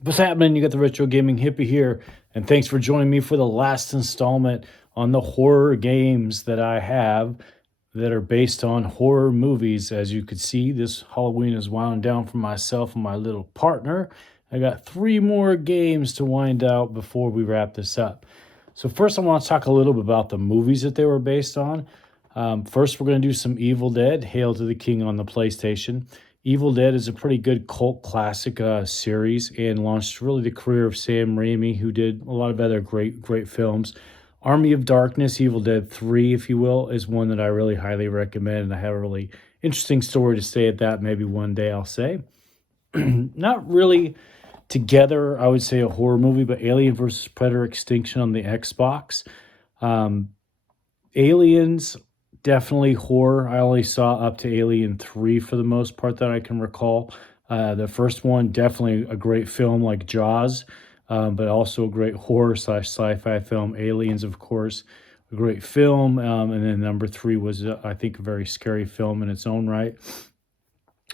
What's happening? You got the Retro Gaming Hippie here, and thanks for joining me for the last installment on the horror games that I have that are based on horror movies. As you can see, this Halloween is wound down for myself and my little partner. I got three more games to wind out before we wrap this up. So, first, I want to talk a little bit about the movies that they were based on. First, we're going to do some Evil Dead, Hail to the King on the PlayStation. Evil Dead is a pretty good cult classic series and launched really the career of Sam Raimi, who did a lot of other great films. Army of Darkness, Evil Dead 3, if you will, is one that I really highly recommend. And I have a really interesting story to say at that. Maybe one day I'll say. Not really together, I would say a horror movie, but Alien versus Predator Extinction on the Xbox. Um, Aliens, definitely horror. I only saw up to Alien 3 for the most part that I can recall. The first one, definitely a great film like Jaws, but also a great horror slash sci-fi film. Aliens, of course, a great film. And then number 3 was, I think, a very scary film in its own right.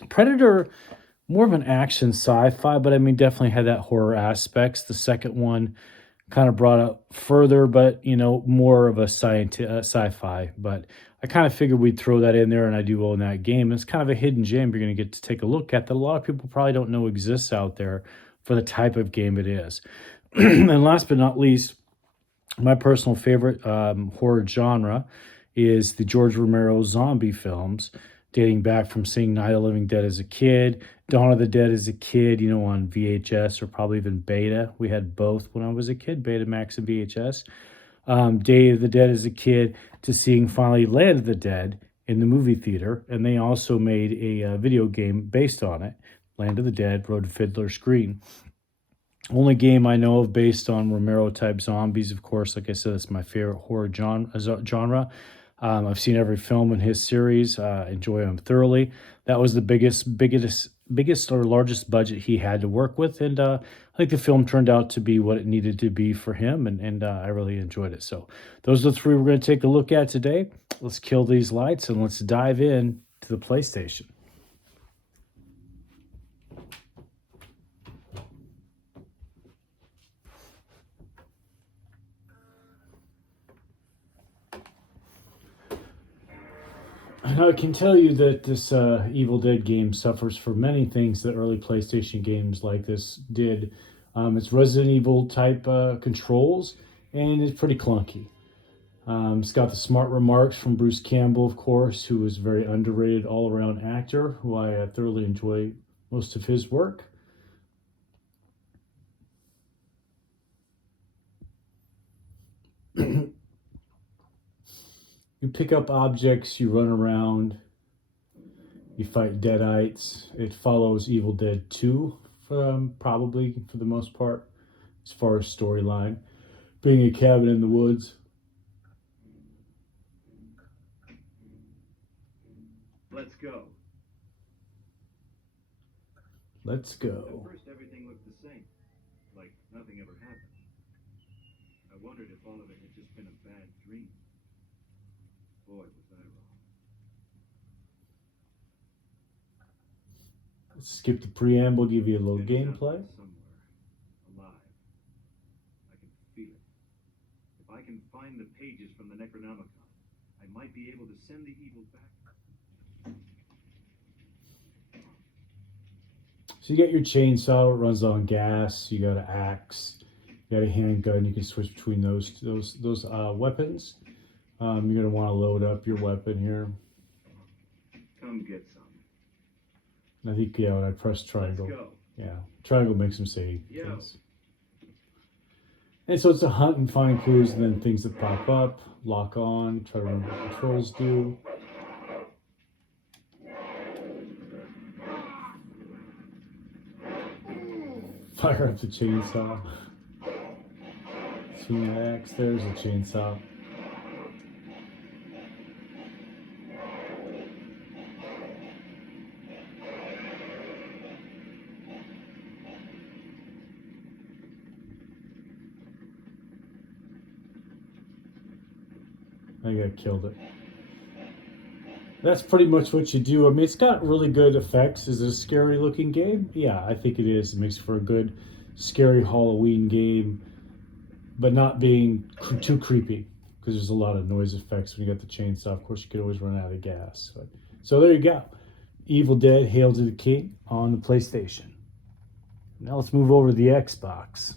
Predator, more of an action sci-fi, but I mean, definitely had that horror aspects. The second one kind of brought up further, but more of a sci-fi. But I kind of figured we'd throw that in there, and I do own that game. It's kind of a hidden gem you're going to get to take a look at that a lot of people probably don't know exists out there for the type of game it is. And last but not least, my personal favorite horror genre is the George Romero zombie films, dating back from seeing Night of the Living Dead as a kid, Dawn of the Dead as a kid, on VHS or probably even Beta. We had both when I was a kid, Betamax and VHS. Day of the Dead as a kid, to seeing finally Land of the Dead in the movie theater. And they also made a video game based on it, Land of the Dead, Road to Fiddler's Green. Only game I know of based on Romero type zombies, of course. Like I said, it's my favorite horror genre. I've seen every film in his series. Enjoy them thoroughly. That was the biggest or largest budget he had to work with, and I think the film turned out to be what it needed to be for him, and I really enjoyed it. So those are the three we're going to take a look at today. Let's kill these lights and let's dive in to the PlayStation. I can tell you that this Evil Dead game suffers from many things that early PlayStation games like this did. It's Resident Evil type controls, and it's pretty clunky. It's got the smart remarks from Bruce Campbell, of course, who was a very underrated all around actor, who I thoroughly enjoy most of his work. You pick up objects, you run around, you fight deadites. It follows Evil Dead 2, probably for the most part, as far as storyline. Being a cabin in the woods. Let's go. Let's At go. first, everything looked the same, like nothing ever happened. I wondered if all of it had just been a bad dream. Boy, was I wrong. Let's skip the preamble, give you a little Jenny's out gameplay. there somewhere, alive. I can feel it. If I can find the pages from the Necronomicon, I might be able to send the evil back. So you got your chainsaw, it runs on gas. You got an axe, you got a handgun. You can switch between those weapons. You're gonna want to load up your weapon here. Come get some. And I think when I press triangle, Let's go. yeah, triangle makes them say Yeah. things. And so it's a hunt and find clues, and then things that pop up, lock on, try to remember what controls do. Fire up the chainsaw. Swing the axe, there's a chainsaw. I think I killed it. That's pretty much what you do. I mean, it's got really good effects. Is it a scary looking game? Yeah, I think it is. It makes for a good scary Halloween game, but not being too creepy, because there's a lot of noise effects when you got the chainsaw. Of course, you could always run out of gas. So there you go. Evil Dead: Hail to the King on the PlayStation. Now let's move over to the Xbox.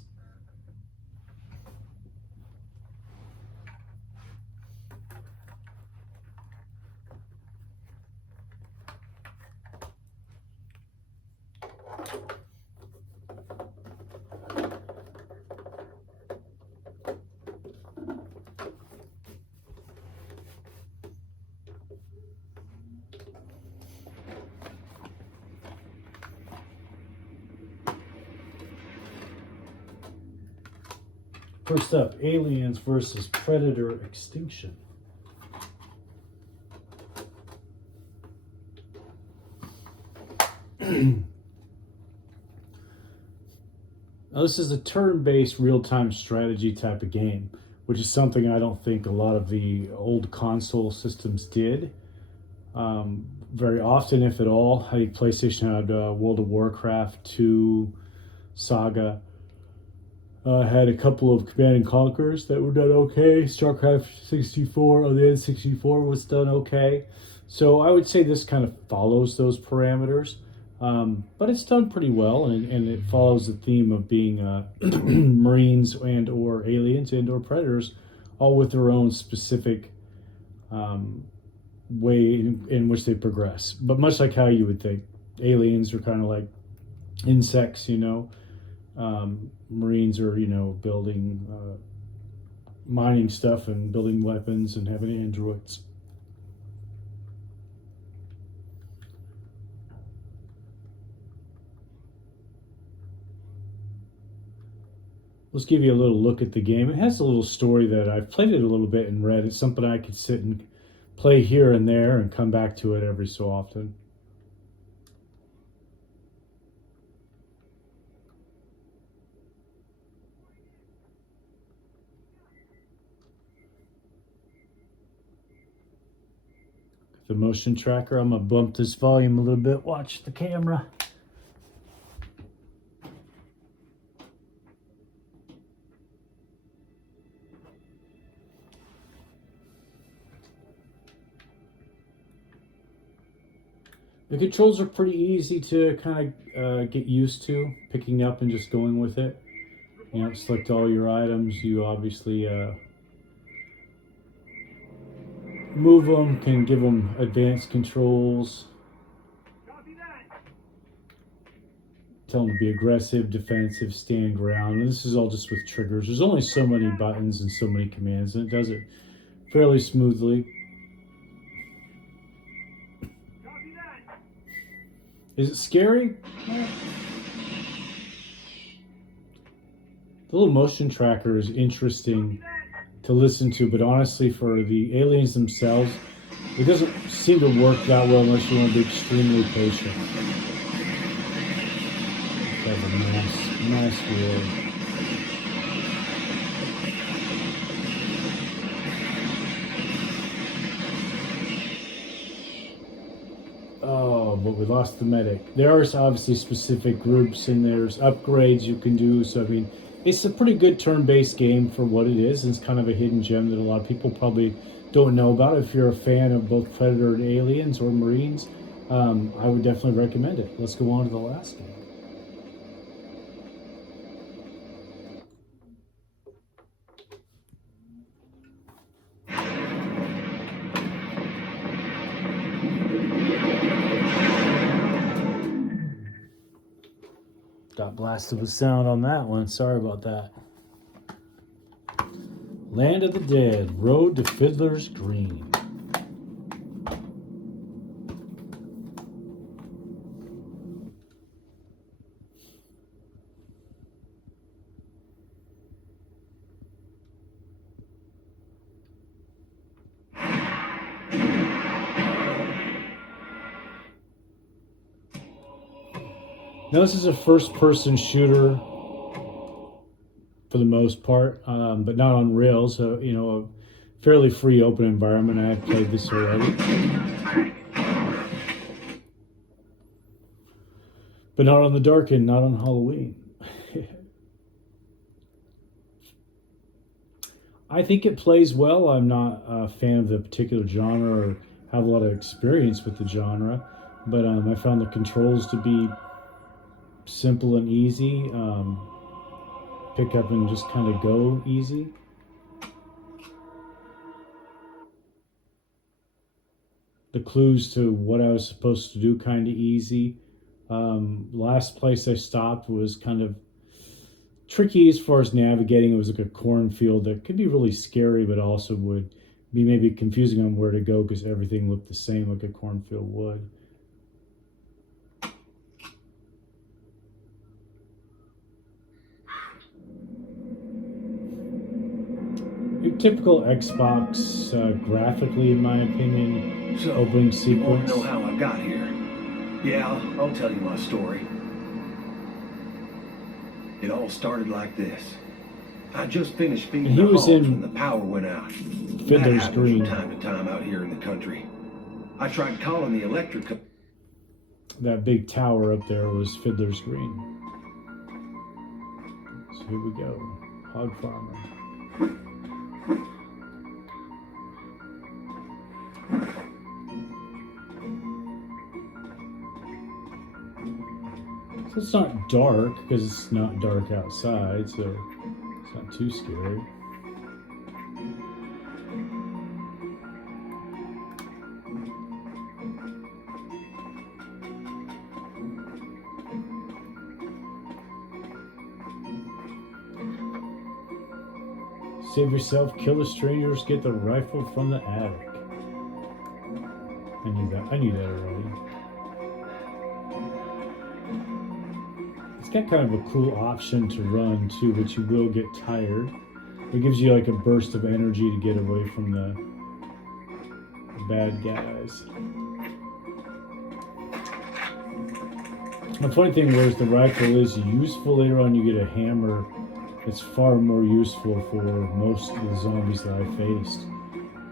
First up, Aliens versus Predator Extinction. Now, this is a turn-based real-time strategy type of game, which is something I don't think a lot of the old console systems did. Very often, if at all. I think PlayStation had World of Warcraft 2, Saga. Had a couple of Command and Conquers that were done okay. StarCraft 64 on the N64 was done okay. So I would say this kind of follows those parameters. But it's done pretty well, and it follows the theme of being Marines and or aliens and or predators, all with their own specific way in which they progress. But much like how you would think, aliens are kind of like insects, you know. Marines are, you know, building, mining stuff and building weapons and having androids. Let's give you a little look at the game. It has a little story that I've played it a little bit and read. It's something I could sit and play here and there and come back to it every so often. The motion tracker. I'm gonna bump this volume a little bit. Watch the camera. The controls are pretty easy to kind of get used to, picking up and just going with it. You know, select all your items. You obviously move them, can give them advanced controls. Tell them to be aggressive, defensive, stand ground. And this is all just with triggers. There's only so many buttons and so many commands, and it does it fairly smoothly. Is it scary? The little motion tracker is interesting to listen to, but honestly, for the aliens themselves, it doesn't seem to work that well unless you want to be extremely patient. That's a nice wheel. Oh, but we lost the medic. There are obviously specific groups and there's upgrades you can do. So, I mean, it's a pretty good turn-based game for what it is. It's kind of a hidden gem that a lot of people probably don't know about. If you're a fan of both Predator and Aliens or Marines, I would definitely recommend it. Let's go on to the last game. Got blasted with sound on that one. Sorry about that. Land of the Dead, Road to Fiddler's Green. Now, this is a first-person shooter for the most part, but not on rails. So, you know, a fairly free, open environment. I have played this already, but not on the dark end, not on Halloween. I think it plays well. I'm not a fan of the particular genre or have a lot of experience with the genre, but I found the controls to be simple and easy. Pick up and just kind of go easy. The clues to what I was supposed to do kind of easy. Last place I stopped was kind of tricky as far as navigating. It was like a cornfield that could be really scary, but also would be maybe confusing on where to go because everything looked the same like a cornfield would. Your typical Xbox graphically, in my opinion, So, opening you want sequence. to know how I got here? Yeah, I'll tell you my story. It all started like this. I just finished feeding He the was hogs in when the power went out. That Fiddler's happens Green. from time to time out here in the country. I tried calling the electric co- That big tower up there was Fiddler's Green. So here we go. Hog farmer. So it's not dark because it's not dark outside, so it's not too scary. Save yourself, kill the strangers, get the rifle from the attic. I knew that. I knew that already. It's got kind of a cool option to run too, but you will get tired. It gives you like a burst of energy to get away from the bad guys. The funny thing was the rifle is useful. Later on you get a hammer. It's far more useful for most of the zombies that I faced.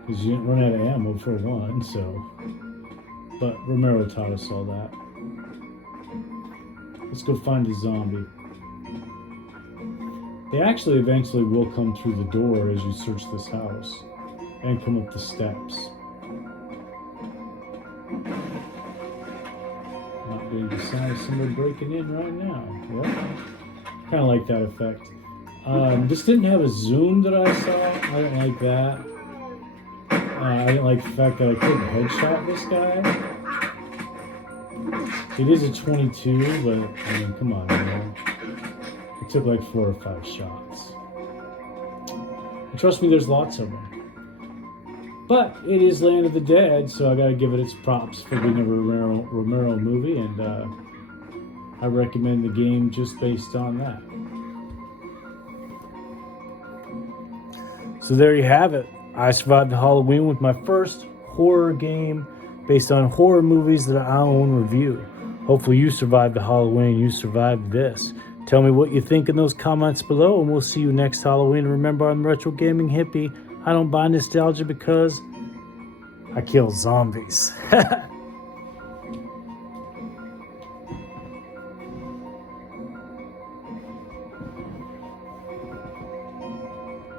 Because you didn't run out of ammo for one, so. But Romero taught us all that. Let's go find a zombie. They actually eventually will come through the door as you search this house. And come up the steps. Not getting the sound of somebody breaking in right now. Yep. Kind of like that effect. This didn't have a zoom that I saw. I didn't like that. I didn't like the fact that I couldn't headshot this guy. It is a 22, but I mean, come on, man. It took like 4 or 5 shots. And trust me, there's lots of them. But it is Land of the Dead, so I gotta give it its props for being a Romero movie, and I recommend the game just based on that. So there you have it. I survived the Halloween with my first horror game based on horror movies that I own review. Hopefully you survived the Halloween, you survived this. Tell me what you think in those comments below, and we'll see you next Halloween. Remember, I'm Retro Gaming Hippie. I don't buy nostalgia because I kill zombies.